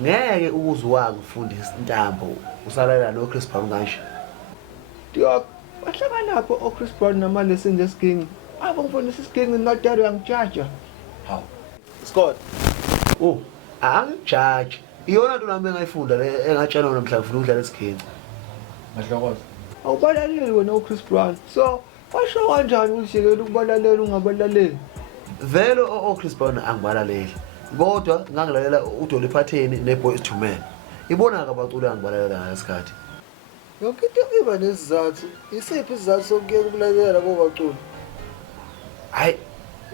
Ngeke ukuzwanga ufundisa intambo usalela no Chris Brown kanje. Diyok, bahlakanapho Chris Brown nama-lessons esiginci. Abo ngifundisa isiginci ngingadala uyangijaja. Hawu. Scott. Oh, angijudge. Iyona nto nami engayifunda le engatshela namhla ngifuna ukudlala isiginci. Mahlokoza. Awubalaleli wena Chris Brown. So, washo kanjani ulishekela ukubalalela ungabalaleli? Vele Chris Brown angibalaleli. Kodwa ngangilalela uDolly Parton neBoyz II Men. Ibona abaculi angibalalela ngalesikhathi. Yonke into iba nesizathu. Isiphi isizathu sokuyeka ukulalela kobaculi? Hayi,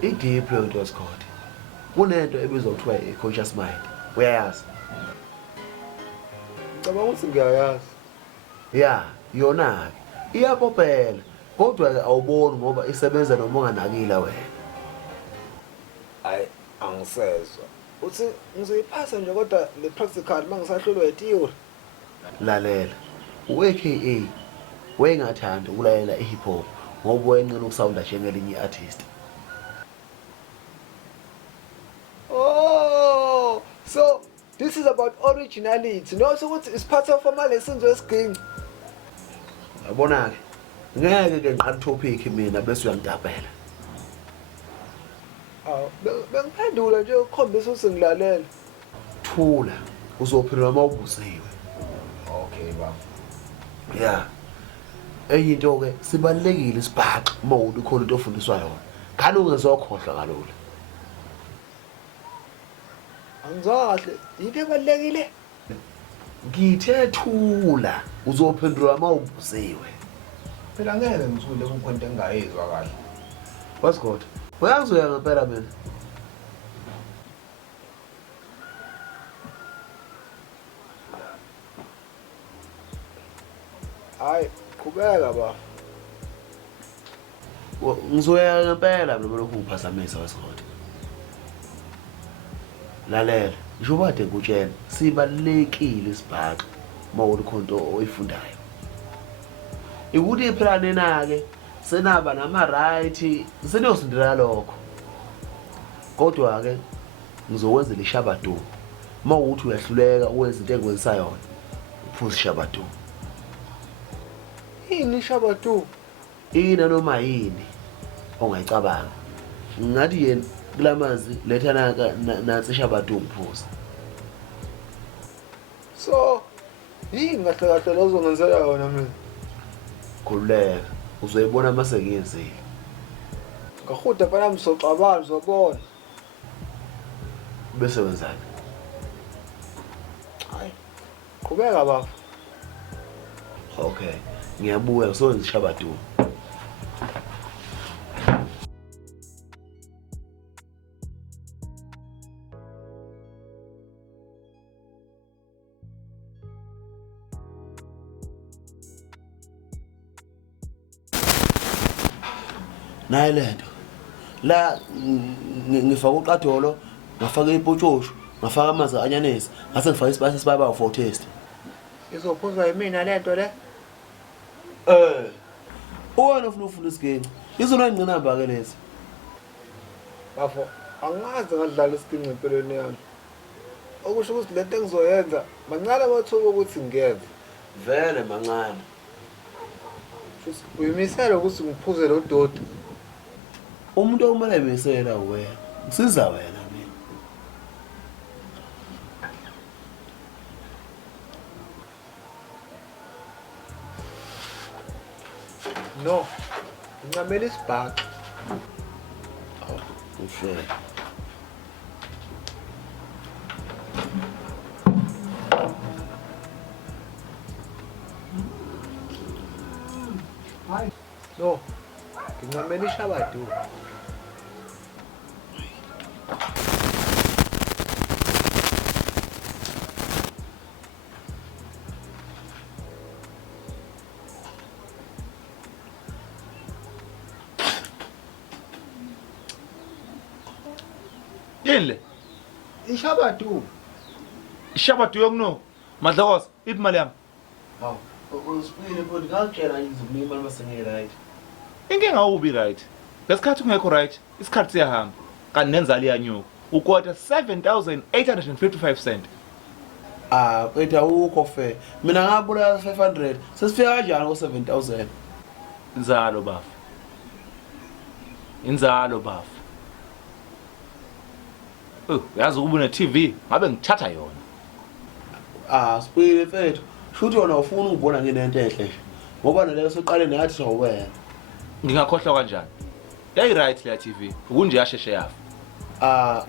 i-deep leyo nto Scott. Kunento ebizwa kuthiwa i-conscious mind. Uyayazi? Ngicabanga ukuthi ngiyayazi. Ya, yona ke. Iyakopela. Kodwa awuboni ngoba isebenza noma unganakile wena. Hayi, angisezwa. Uthi ngizoyiphasa nje kodwa le practical mangisahlolwa i-theory. Lalela. U-AKA wayengathanda ukulalela i-hip hop ngoba wayenqina ukusawunda njengelinye i-artist. Oh, so this is about originality. No, so what is part of my lessons wesiginci. Yabona ke. Ngeke ke ngiqala topic mina bese uyangidabela. Bengiphendula nje ukukhombisa ukuthi ngilalela. Thula, uzophendula uma ubuziwe. Okay, baba. Ya. Enye into ke sibalekile isibhaqa uma ukhona into ofundiswa yona. Ngani ungezokhohlwa kalula. Angizwa kahle. Yinto ebalekile. Ngithe thula, uzophendula uma ubuziwe. Phela ngeke ngithule kukhona into engayizwa kahle. What's good? Uyangizoya ngempela mina. Hayi, qhubeka ba. Ngizoya ngempela mina lokhu uphazamisa wesikhathi. Lalela, ngisho bade ngutshela, sibalekile isibhaqa uma ukhona into oyifundayo. Ikuthi phela nena ke senaba nama-right, seniyosindela lokho. Kodwa ke ngizokwenza lishabadu. Uma uthi uyahluleka uwenza into engikwenza yona, uphuza ishabadu. Yini ishabadu? Ina noma yini ongayicabanga. Ngathi yena kulamazi letha nansi ishabadu ngiphuza. So, yini kahle kahle lozongenzela yona mina? Khululeka, uzoyibona mase ngiyenzile. Ngahuda phela msocabana uzobona. Bese wenzani? Hayi. Qhubeka baba. Okay, ngiyabuya ngizowenza ishabadu. Nayi lento la ngifaka uqadolo, ngafaka ipotshosho, ngafaka amanzi anyanisi, ngase ngifaka isipayisi esibabayo for taste. Izophuzwa yimina lento le. Uwena ufuna ufunda isiginci. Izona ingcinamba ke lezi. Bafo, angazi ngadlala isiginci empelweni yami. Okusho ukuthi lento engizoyenza mancane amathuba ukuthi ngiyenze. Vele mancane. Futhi uyimisela ukuthi ngiphuze lo doti. Umuntu okumele emisela wena. Ngisiza wena mina. No. Ngicamela isibhaqa. Uhle. Hayi. No. Ngicamela ishabadu. Yile. Ishabadu. Shabatu yokuno. Madlakosi, iphi imali yami? Hawu, usibuyile futhi ngakutshela ngizokunika imali masenge-right. Inkinga ubi right. Ngesikhathi ungekho right, isikhathi siyahamba. Kanti nenzalo iyanyuka. Ukota 7,855 cent. Qeda awukho fair. Mina ngabula 500. Sesifika kanjani ko-7,000? Inzalo bafu. Inzalo bafu. Uyazi ukuba une-TV, ngabe ngithatha yona. Sibuyile mfethu. Shuthi wona ufuna ukubona nginento enhle nje. Ngoba naleyo soqaleni yathi sawuwena. Ngingakhohlwa kanjani? Yayi right leya TV, ukunje yasheshe yafa.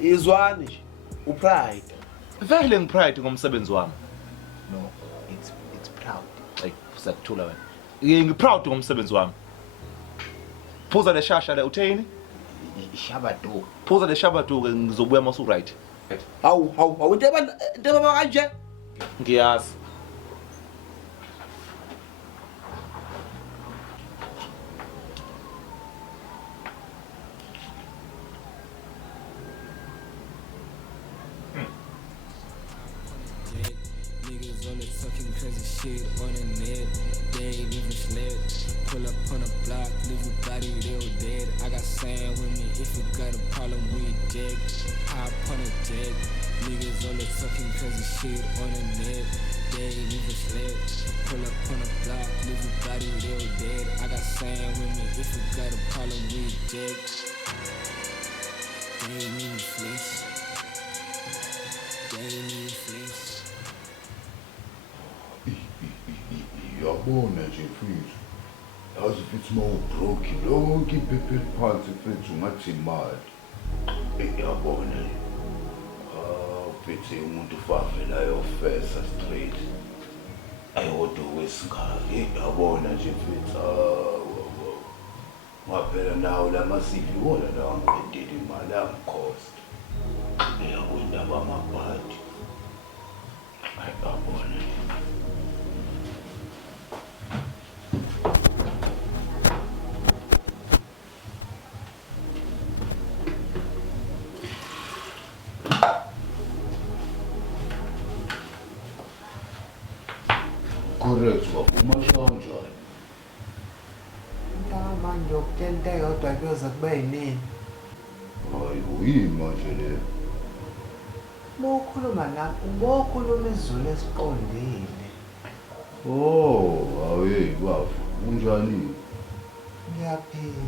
Izwani nje. Upride. Vele ngipride ngomsebenzi wami. No, it's proud. Hayi, usakuthula wena. Ngiproud ngomsebenzi wami. Phuza le shasha le utheni? Shabatu. Phuza le shabatu ke ngizobuya masu right. Hawu, into baba kanje? Ngiyazi. Niggas only talking crazy shit on the net. They ain't even slept. Pull up on the block, leave your body real dead. I got sand with me if you got a problem with Jack. Hop on a jet. Niggas only talking crazy shit on the net. They ain't even slept. Pull up on the block, leave your body real dead. I got sand with me if you got a problem with Jack. They ain't even flex. They ain't even flex. Yabona nje mfethu. Yazi mfethu mawubroke lonke iphepha eliphansi mfethu ngathi imali. Yabona nje. Mfethu umuntu ufavela yofesa straight. Ayodwa wesingake yabona nje mfethu. Waphela nawo lamasivi wona lawa ngidede imali angikhost. Uyabona abamabhadi. Ayabona. Correct, wavuma kanjani? Manje ukutenta yodwa kuyoze kube yinini. Hayi, uyini manje le? Mawukhuluma nami, ubokhuluma isiZulu esiqondile. Awuye bafu, unjani? Ngiyaphila.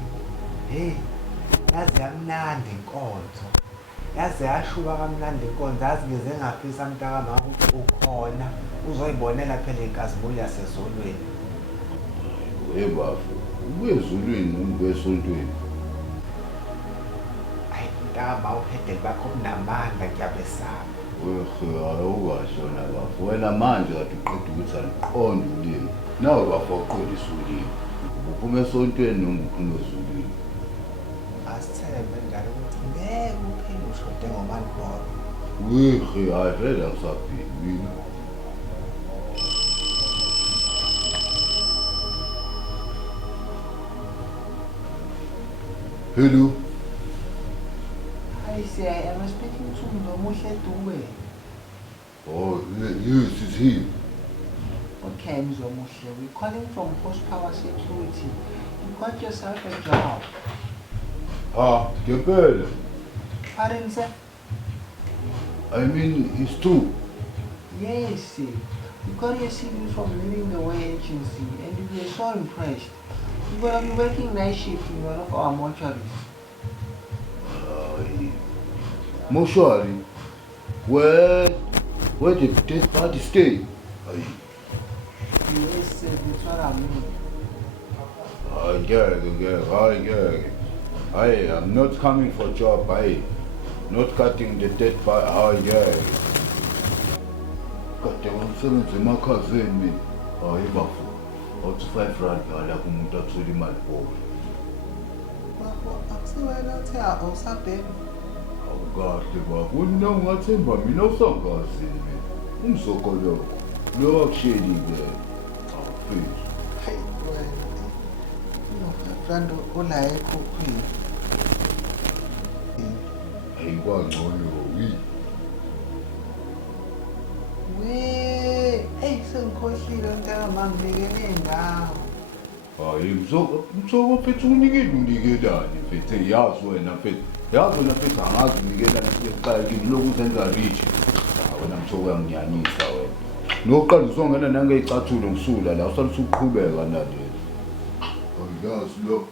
Yazi yamnandi inkonzo. Yazi yashuba kamnandi inkonzo. Yazi ngize ngafisa mntakama ukuthi ukhona. Uzoyibonela phela inkazimulo yasezolweni. Bafu, ubuye ezulwini noma ubuye esontweni? Hayi mntakama uphedeli bakho kunamandla ngiyabesaba. Awukashona bafu, wena manje kade uqeda ukuthi aliqonde ulimi. Nawe bafu awuqondisa ulimi. Uphuma esontweni noma uphuma ezulwini? Asithembe njalo ukuthi ngeke uphinde ushode ngomalibona. Hayi vele angisaphili mina. Hello. Hi, sir. Am I speaking to Mzomuhle Dube? Yes, it's him. Okay, Mzomuhle. We're calling from Horsepower Security. You got yourself a job. Ngempela. Pardon, sir? I mean, it's true. Yes, sir. We got your CV from Living the Way agency and we were so impressed. You will be working night shift in one of our mortuaries. Mortuary? Where the dead body stay? Yes, sir. That's what I mean. I am not coming for job. Not cutting the dead body. Kade umsebenzi emakhazeni mina. Bafu. Awuthi 5 rand ngala kumuntu athola imali bonke. Akusiwena uthe awusabhemi. Awukahle bafu. Wena ungathemba mina usangazi mina. Umzokolo lo akushelile. Awufisi. Hayi wena. Ufrando ula ekhukhwini. Ayikwangcono Eyi sengikhohlile ntaka manginikele ngawo. Hayi msoko mfethu unikelani mfethu yazi wena mfethu. Yazi wena mfethu angazi unikelani siqala kimi lokhu uzenza rich. Wena msoko yanginyanyisa wena. Noqala uzongena nangeyicathulo ngisula la usale usuqhubeka nale. Awuyazi lo